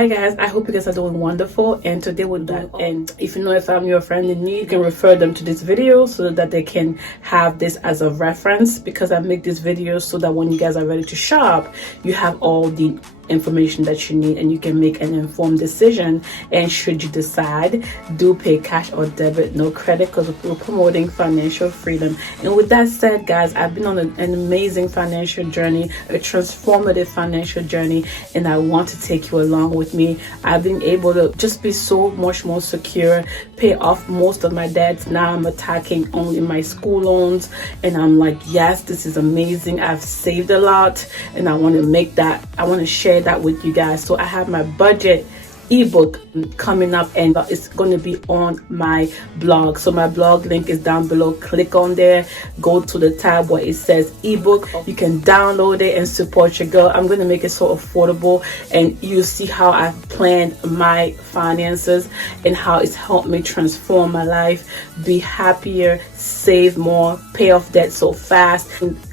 Hi guys, I hope you guys are doing wonderful, and today we'll do that. And if you know if I'm your friend in need, you can refer them to this video so that they can have this as a reference, because I make this video so that when you guys are ready to shop, you have all the information that you need and you can make an informed decision. And should you decide, do pay cash or debit, no credit, because we're promoting financial freedom. And with that said, guys, I've been on an amazing financial journey, a transformative financial journey, and I want to take you along with me. I've been able to just be so much more secure, pay off most of my debts. Now I'm attacking only my school loans, and I'm like, yes, this is amazing. I've saved a lot, and I want to share that with you guys. So I have my budget ebook coming up, and it's going to be on my blog. So my blog link is down below. Click on there, go to the tab where it says ebook. You can download it and support your girl. I'm going to make it so affordable, and you see how I've planned my finances and how it's helped me transform my life, be happier, save more, pay off debt so fast.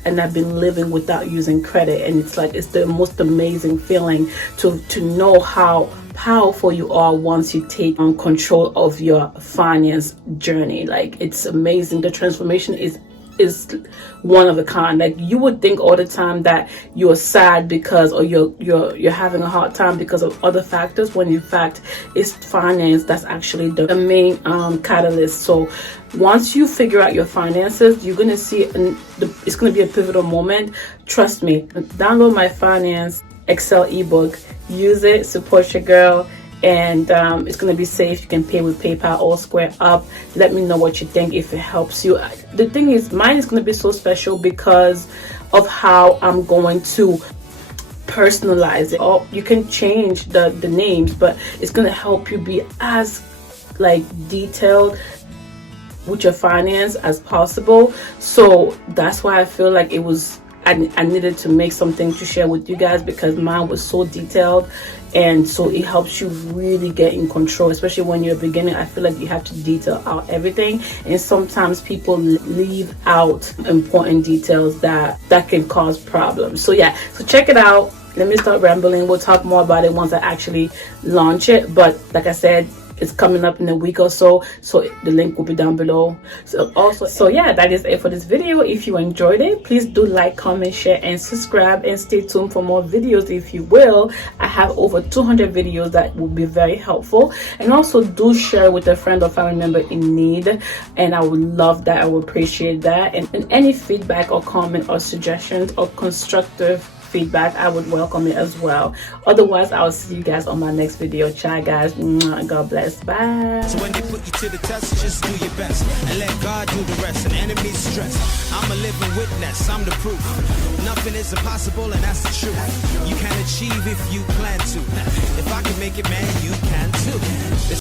And I've been living without using credit, and it's like, it's the most amazing feeling to know how powerful you are once you take control of your finance journey. Like, it's amazing. The transformation is one of a kind. Like, you would think all the time that you're sad because, or you're having a hard time because of other factors, when in fact it's finance that's actually the main catalyst. So once you figure out your finances, you're gonna see it's gonna be a pivotal moment. Trust me. Download my finance Excel ebook, use it, support your girl, and it's going to be safe. You can pay with PayPal or Square Up. Let me know what you think, if it helps you. The thing is, mine is going to be so special because of how I'm going to personalize it. Or you can change the names, but it's going to help you be as like detailed with your finance as possible. So that's why I feel like it was I needed to make something to share with you guys, because mine was so detailed, and so it helps you really get in control, especially when you're beginning. I feel like you have to detail out everything, and sometimes people leave out important details that can cause problems. So yeah, so check it out. Let me stop rambling. We'll talk more about it once I actually launch it, but like I said, it's coming up in a week or so, so the link will be down below. So yeah, that is it for this video. If you enjoyed it, please do like, comment, share, and subscribe, and stay tuned for more videos. If you will, I have over 200 videos that will be very helpful, and also do share with a friend or family member in need, and I would love that. I would appreciate that. And any feedback or comment or suggestions or constructive feedback, I would welcome it as well. Otherwise, I'll see you guys on my next video. Ciao guys. God bless. Bye. So when they put you to the test, just do your best and let God do the rest. And enemies stress, I'm a living witness, I'm the proof. Nothing is impossible, and that's the truth. You can achieve if you plan to. If I can make it, man, you can too.